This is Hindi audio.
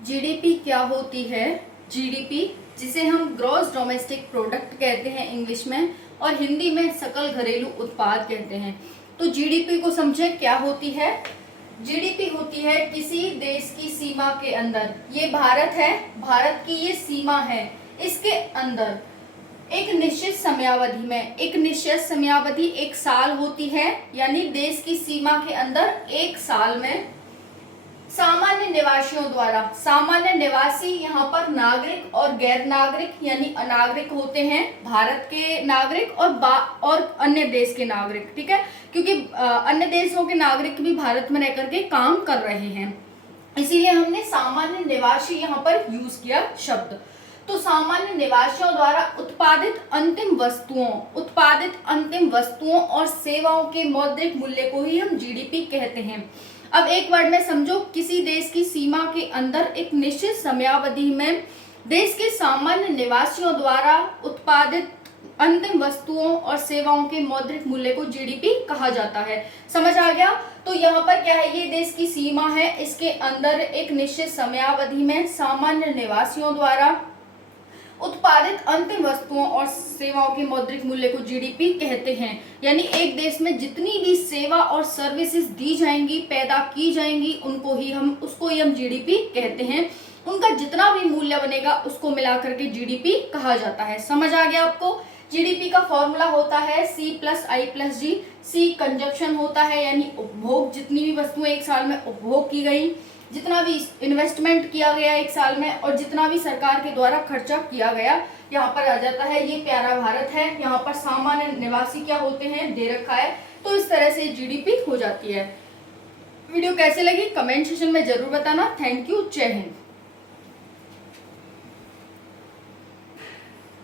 जीडीपी क्या होती है? जीडीपी, जिसे हम ग्रॉस डोमेस्टिक प्रोडक्ट कहते हैं इंग्लिश में, और हिंदी में सकल घरेलू उत्पाद कहते हैं। तो जीडीपी को समझे, क्या होती है? जीडीपी होती है किसी देश की सीमा के अंदर, ये भारत है, भारत की ये सीमा है, इसके अंदर एक निश्चित समयावधि में, एक निश्चित समयावधि एक साल होती है, यानी देश की सीमा के अंदर एक साल में सामान्य निवासियों द्वारा, सामान्य निवासी यहाँ पर नागरिक और गैर नागरिक यानी अनागरिक होते हैं, भारत के नागरिक और अन्य देश के नागरिक, ठीक है, क्योंकि अन्य देशों के नागरिक भी भारत में रह करके काम कर रहे हैं, इसीलिए हमने सामान्य निवासी यहाँ पर यूज किया शब्द। तो सामान्य निवासियों द्वारा उत्पादित अंतिम वस्तुओं और सेवाओं के मौद्रिक मूल्य को ही हम जीडीपी कहते हैं। अब एक वर्ड में समझो, किसी देश की सीमा के अंदर एक निश्चित समयावधि में देश के सामान्य निवासियों द्वारा उत्पादित अंतिम वस्तुओं और सेवाओं के मौद्रिक मूल्य को जीडीपी कहा जाता है। समझ आ गया? तो यहाँ पर क्या है, ये देश की सीमा है, इसके अंदर एक निश्चित समयावधि में सामान्य निवासियों द्वारा उत्पादित अंतिम वस्तुओं और सेवाओं के मौद्रिक मूल्य को जीडीपी कहते हैं। यानी एक देश में जितनी भी सेवा और सर्विसेज दी जाएंगी, पैदा की जाएंगी, उसको ही हम जीडीपी कहते हैं। उनका जितना भी मूल्य बनेगा उसको मिलाकर के जीडीपी कहा जाता है। समझ आ गया आपको? जीडीपी का फॉर्मूला होता है C+I+G। C कंजप्शन होता है, यानी उपभोग, जितनी भी वस्तुएं एक साल में उपभोग की गई, जितना भी इन्वेस्टमेंट किया गया एक साल में, और जितना भी सरकार के द्वारा खर्चा किया गया, यहाँ पर आ जाता है। ये प्यारा भारत है, यहाँ पर सामान्य निवासी क्या होते हैं दे रखा है। तो इस तरह से जीडीपी हो जाती है। वीडियो कैसे लगी कमेंट सेक्शन में जरूर बताना। थैंक यू, जय हिंद।